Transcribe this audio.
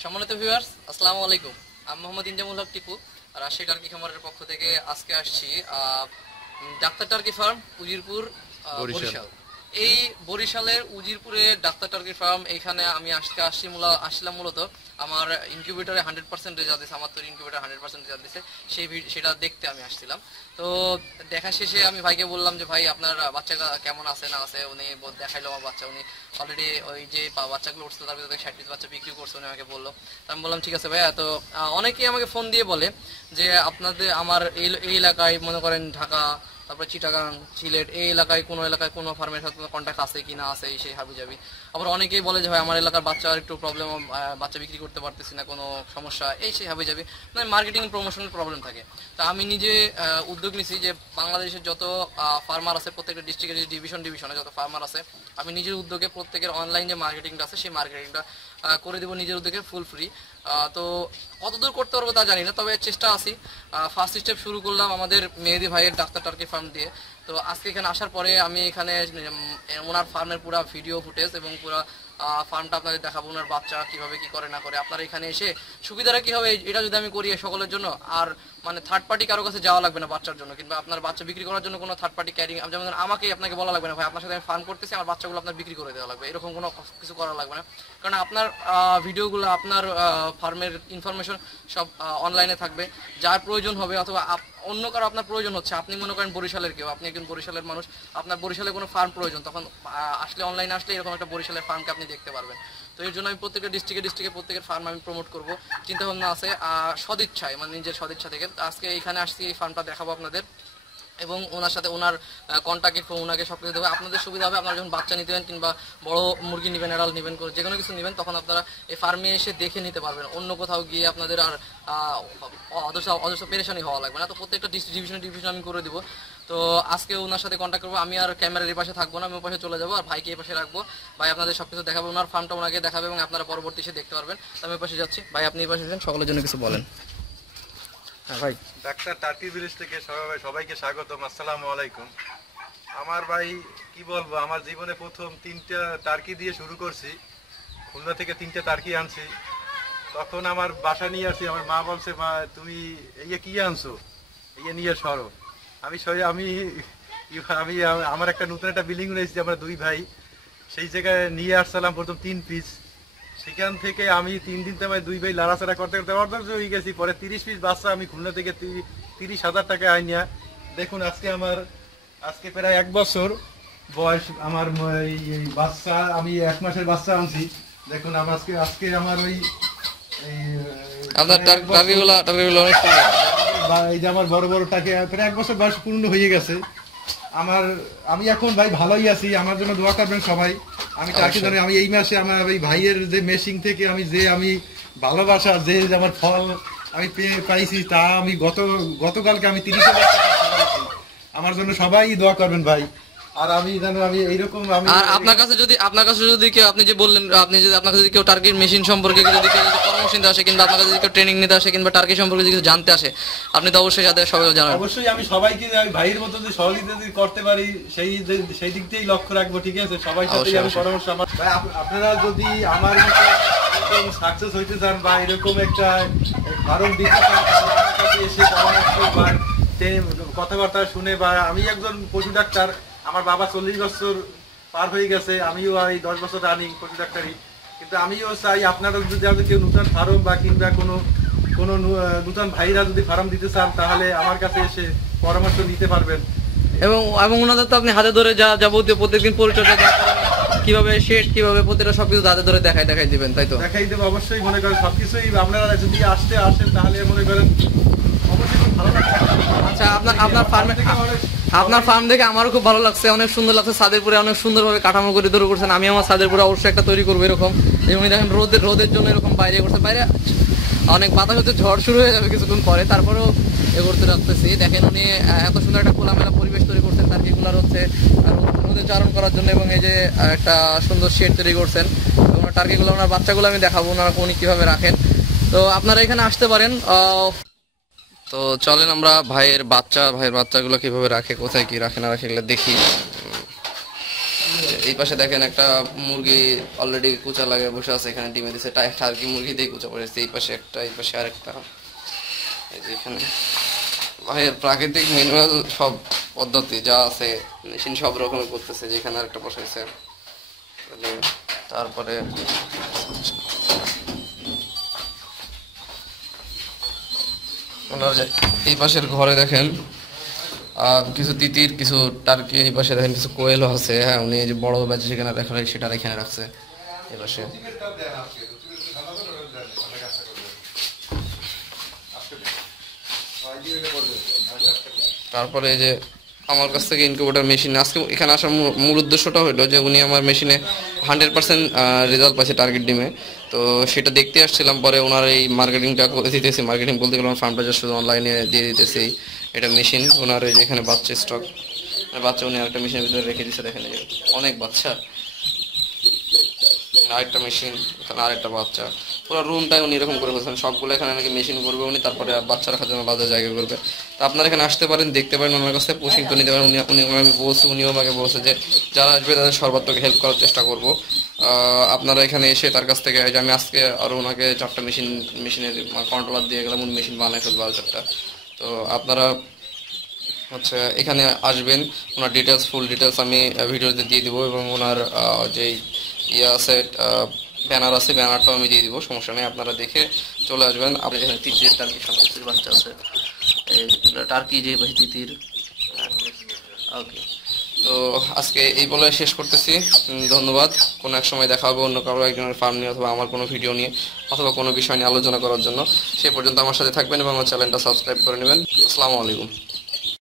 সম্মানিত ভিউয়ার্স আসসালামু আলাইকুম আমি মোহাম্মদ ইনজামুল হক টিপু রাজশাহী টার্কি খামারের পক্ষ থেকে আজকে আসছি আহ, doctor turkey farm Uzirpur Barishal. এই বরিশালের উজিরপুরে ডাক্তার টার্কি ফার্ম, এখানে আমি আজকে আসছি মূলত আসলাম মূলত। আমার ইনকিউবেটরে হান্ড্রেড পার্সেন্ট রেজাল্ট দিচ্ছে আমার তো ইনকিউবেটার হান্ড্রেড পার্সেন্ট রেজাল্ট দিচ্ছে সেই সেটা দেখতে আমি আসছিলাম। তো দেখা শেষে আমি ভাইকে বললাম যে, ভাই, আপনার বাচ্চাটা কেমন আছে, না আছে? উনি দেখাইলো আমার বাচ্চা। উনি অলরেডি ওই যে বাচ্চাগুলো উঠছে, তার ভিতরে ষাট বাচ্চা বিক্রি করছে, উনি আমাকে বলল। আমি বললাম, ঠিক আছে ভাইয়া, তো অনেকেই আমাকে ফোন দিয়ে বলে যে, আপনাদের, আমার এই এলাকায় মনে করেন ঢাকা তারপরে চিটাগাং, সিলেট, এই এলাকায় কোনো এলাকায় কোনো ফার্মের সাথে কন্ট্যাক্ট আছে কি না আছে, এই সেই হাবি যাবি আবার অনেকেই বলে যে, ভাই, আমার এলাকার বাচ্চার একটু প্রবলেম বাচ্চা বিক্রি করতে পারতেছি না, কোনো সমস্যা। এই সেই হাবি যাবি মানে মার্কেটিং প্রমোশনের প্রবলেম থাকে। তা আমি নিজে উদ্যোগ নিছি যে, বাংলাদেশের যত ফার্মার আছে, প্রত্যেকটা ডিস্ট্রিক্টের যে ডিভিশন ডিভিশনে যত ফার্মার আছে, আমি নিজের উদ্যোগে প্রত্যেকের অনলাইন যে মার্কেটিংটা আছে, সেই মার্কেটিংটা করে দেবো নিজের উদ্যোগে ফুল ফ্রি তো কতদূর করতে পারব তা জানি না, তবে চেষ্টা আছি। ফার্স্ট স্টেপ শুরু করলাম আমাদের মেহেদি ভাইয়ের ডাক্তার টার্কি ফার্ম দিয়ে। তো আজকে এখানে আসার পরে আমি এখানে ওনার ফার্মের পুরো ভিডিও ফুটেজ এবং পুরো ফার্মটা আপনাদের দেখাবো, ওনার বাচ্চা কীভাবে কি করে না করে। আপনারা এখানে এসে সুবিধাটা কি হবে এটা যদি আমি করি সকলের জন্য, আর মানে থার্ড পার্টি কারও কাছে যাওয়া লাগবে না বাচ্চার জন্য, কিংবা আপনার বাচ্চা বিক্রি করার জন্য কোনো থার্ড পার্টি ক্যারিং যেমন আমাকে আপনাকে বলা লাগবে না, ভাই, আপনার সাথে আমি ফার্ম করতেছি, আমার বাচ্চাগুলো আপনার বিক্রি করে দেওয়া লাগবে। এরকম কোনো কিছু করা লাগবে না। কারণ আপনার ভিডিওগুলো, আপনার ফার্মের ইনফরমেশন সব অনলাইনে থাকবে। যার প্রয়োজন হবে, অথবা অন্য কারও আপনার প্রয়োজন হচ্ছে, আপনি মনে করেন বরিশালের কেউ, আপনি একজন বরিশালের মানুষ, আপনার বরিশালে কোনো ফার্ম প্রয়োজন, তখন আসলে অনলাইনে আসলে এরকম একটা বরিশালের ফার্মকে আপনি দেখতে পারবেন। তো এর জন্য আমি প্রত্যেকটা ডিস্ট্রিক্টে ডিস্ট্রিক্টে প্রত্যেকের ফার্ম আমি প্রমোট করব। চিন্তা ভাবনা আছে সদিচ্ছায় মানে নিজের সদিচ্ছা থেকে। আজকে এখানে আসছি, এই ফার্মটা দেখাবো আপনাদের। এবং ওনার সাথে ওনার কন্ট্যাক্ট ইনফো ওনাকে সব কিছু দেবে। আপনাদের সুবিধা হবে, আপনারা যখন বাচ্চা নিতে কিংবা বড় মুরগি নেবেন এড়াল নেবেন, করে যে কোনো কিছু নেবেন, তখন আপনারা এই ফার্মে এসে দেখে নিতে পারবেন। অন্য কোথাও গিয়ে আপনাদের আর অদর্শ অদর্শ পেরেশানি হওয়া লাগবে না। তো প্রত্যেকটা ডিভিশন ডিভিশন আমি করে দিব। তো আজকে ওনার সাথে কন্ট্যাক্ট করব। আমি আর ক্যামেরার এই পাশে থাকব না আমি ওই পাশে চলে যাব আর ভাইকে এই পাশে রাখব। ভাই আপনাদের সব কিছু দেখাবো ওনার ফার্মটা ওনাকে দেখাবে এবং আপনারা পরবর্তী সে দেখতে পারবেন। তো আমি ওই পাশে যাচ্ছি। ভাই আপনি এই পাশে যান সকলের জন্য কিছু বলেন। হ্যাঁ ভাই। ডাক্তার টার্কি ভিলেজ থেকে সবাই সবাইকে স্বাগতম আসসালামু আলাইকুম। আমার ভাই কি বলব আমার জীবনে প্রথম তিনটা টার্কি দিয়ে শুরু করছি। খুলনা থেকে তিনটা টার্কি আনছি। তখন আমার বাসা নিয়ে আসি আমার মা বলছে মা তুমি এই কি আনছো? এই নিয়ে সরো। আমি আমি আমি আমার একটা নতুন একটা বিল্ডিং রয়েছে আমরা দুই ভাই। সেই জায়গায় নিয়ে আসছিলাম প্রথম তিন পিস সেখান থেকে আমি তিন দিন তেমন দুই ভাই লাড়াচাড়া করতে করতে অর্ধেক হয়ে গেছি। পরে তিরিশ পিস বাচ্চা আমি খুলনা থেকে তিরিশ হাজার টাকা আইনিয়া দেখুন আজকে আমার আজকে প্রায় এক বছর বয়স আমার এই বাচ্চা আমি এক মাসের বাচ্চা আনছি। দেখুন আমার আজকে আজকে আমার ওই আপনার অনেক সুন্দর। বা এই যে আমার বড় বড় টাকে প্রায় এক বছর বয়স পূর্ণ হয়ে গেছে। আমার আমি এখন ভাই ভালোই আছি আমার জন্য দোয়া করবেন সবাই। আমি তাকে ধরে জানি আমি এই মাসে আমার এই ভাইয়ের যে মেশিন থেকে আমি যে আমি ভালোবাসা যে আমার ফল আমি পেয়ে পাইছি তা আমি গত গতকালকে আমি তিরিশ আমার জন্য সবাই দোয়া করবেন ভাই। আর আমি আমি এইরকম আমি আর আপনার কাছে যদি আপনার কাছে যদি কেউ আপনি যে বললেন আপনি যদি আপনার কাছে যদি কেউ টার্কির মেশিন সম্পর্কে যদি কেউ যদি পরামর্শ নিতে আসে কিংবা আপনার কাছে যদি কেউ ট্রেনিং নিতে আসে কিংবা টার্কি সম্পর্কে যদি কিছু জানতে আসে আপনি তো অবশ্যই জানাবেন অবশ্যই আমি সবাইকে আমি ভাইয়ের মতো যে সহযোগিতা যদি করতে পারি সেই সেই দিক দিয়েই লক্ষ্য রাখব ঠিক আছে সবাই সাথে আমি। পরামর্শ আমার আপনারা যদি আমার সাকসেস হইতে চান বা এরকম একটা ফার্ম দিতে চান তাহলে আমার কাছে এসে পরামর্শ বা কথাবার্তা শুনে বা আমি একজন পশু ডাক্তার আমার বাবা চল্লিশ বছর পার হয়ে গেছে আমিও এই দশ বছর রানিং পশু ডাক্তারি কিন্তু আমিও চাই আপনারা যদি আমাদের কেউ নতুন ফার্ম বা কিংবা কোনো কোনো নতুন ভাইরা যদি ফার্ম দিতে চান তাহলে আমার কাছে এসে পরামর্শ নিতে পারবেন। এবং এবং ওনাদের তো আপনি হাতে ধরে যা যাবতীয় প্রত্যেকদিন পরিচর্যা কীভাবে শেড কীভাবে প্রতিটা সবকিছু হাতে ধরে দেখাই দেখাই দিবেন তাই তো? দেখাই দেবো অবশ্যই মনে করেন সবকিছুই আপনারা যদি আসতে আসেন তাহলে মনে করেন আচ্ছা আপনার আপনার ফার্মে আপনার ফার্ম দেখে আমারও খুব ভালো লাগছে। অনেক সুন্দর লাগছে। সাদেরপুরে অনেক সুন্দরভাবে কাঠামো করে তৈরি করছেন। আমি আমার সাদেরপুরে অবশ্যই একটা তৈরি করব এরকম। এবং দেখেন রোদের রোদের জন্য এরকম বাইরে করছেন বাইরে অনেক বাতাস হচ্ছে, ঝড় শুরু হয়ে যাবে কিছুক্ষণ পরে। তারপরেও এ করতে রাখতেছি দেখেন উনি এত সুন্দর একটা খোলামেলা পরিবেশ তৈরি করছেন। তার কিগুলার হচ্ছে রোদ- চারণ করার জন্য এবং এই যে একটা সুন্দর শেড তৈরি করছেন। এবং টার্কিগুলো ওনার বাচ্চাগুলো আমি দেখাবো, ওনারা উনি কীভাবে রাখেন। তো আপনারা এখানে আসতে পারেন। তো চলেন আমরা ভাইয়ের বাচ্চা, ভাইয়ের বাচ্চাগুলো কীভাবে রাখে, কোথায় কি রাখে না রাখে এগুলো দেখি। এই পাশে দেখেন একটা মুরগি অলরেডি কুচা লাগে, বসে আছে, এখানে ডিমে দিছে টার্কি মুরগি দিয়ে কুচা পড়েছে, এই পাশে একটা, এই পাশে আরেকটা। এই যে এখানে। ভাইয়ের প্রাকৃতিক ম্যানুয়াল সব পদ্ধতি যা আছে, মেশিন সব রকমের করতেছে, যেখানে আরেকটা বসাইছে। তারপরে ওনার এই পাশের ঘরে দেখেন কিছু তিতির, কিছু টার্কি, এই পাশে দেখেন কিছু কোয়েলও আছে হ্যাঁ উনি যে বড় ব্যাচ সেখানে দেখা হয় সেটা এখানে রাখছে, এই পাশে। তারপরে এই যে আমার কাছ থেকে ইনকিউবেটার মেশিন আজকে এখানে আসার মূল- উদ্দেশ্যটা হলো যে উনি আমার মেশিনে হান্ড্রেড পার্সেন্ট রেজাল্ট পাচ্ছে টার্গেট ডিমে তো সেটা দেখতে আসছিলাম, পরে ওনার এই মার্কেটিংটা করে দিতেছি। মার্কেটিং বলতে গেলে আমার ফার্মটা জাস্ট শুধু অনলাইনে দিয়ে দিতেছি। এটা মেশিন ওনার এই যে এখানে বাচ্চা স্টক বাচ্চা উনি আরেকটা মেশিনের ভিতরে রেখে দিচ্ছে দেখেন অনেক বাচ্চা। আরেকটা মেশিন আরেকটা বাচ্চা। পুরো রুমটাই উনি এরকম করে ফেলছেন সবগুলো এখানে নাকি মেশিন করবে উনি, তারপরে বাচ্চা রাখার জন্য আলাদা জায়গা করবে। তো আপনারা এখানে আসতে পারেন, দেখতে পারেন, ওনার কাছে প্রশিক্ষণ নিতে পারেন, উনি উনি আমি বলছি, উনিও আমাকে বলছে যে, যারা আসবে তাদের সর্বাত্মক হেল্প করার চেষ্টা করব। আপনারা এখানে এসে তার কাছ থেকে যে আমি আজকে আরও ওনাকে চারটা মেশিন মেশিনের কন্ট্রোলার দিয়ে গেলাম, উনি মেশিন বানায় ফেলব আরও চারটা তো আপনারা হচ্ছে এখানে আসবেন, ওনার ডিটেলস ফুল ডিটেলস আমি ভিডিওতে দিয়ে দিব এবং ওনার যেই ইয়ে আছে ব্যানার আছে, ব্যানারটাও আমি দিয়ে দিব, সমস্যা নেই, আপনারা দেখে চলে আসবেন। আপনি এখানে তিতির টার্কি বাচ্চা আছে। এই টার্কি, যে তিতির ওকে। তো আজকে এই বলে শেষ করতেছি। ধন্যবাদ। কোনো এক সময় দেখা হবে অন্য কারও একজনের ফার্ম নিয়ে অথবা আমার কোনো ভিডিও নিয়ে অথবা কোনো বিষয় নিয়ে আলোচনা করার জন্য। সে পর্যন্ত আমার সাথে থাকবেন এবং আমার চ্যানেলটা সাবস্ক্রাইব করে নেবেন। আসসালামু আলাইকুম।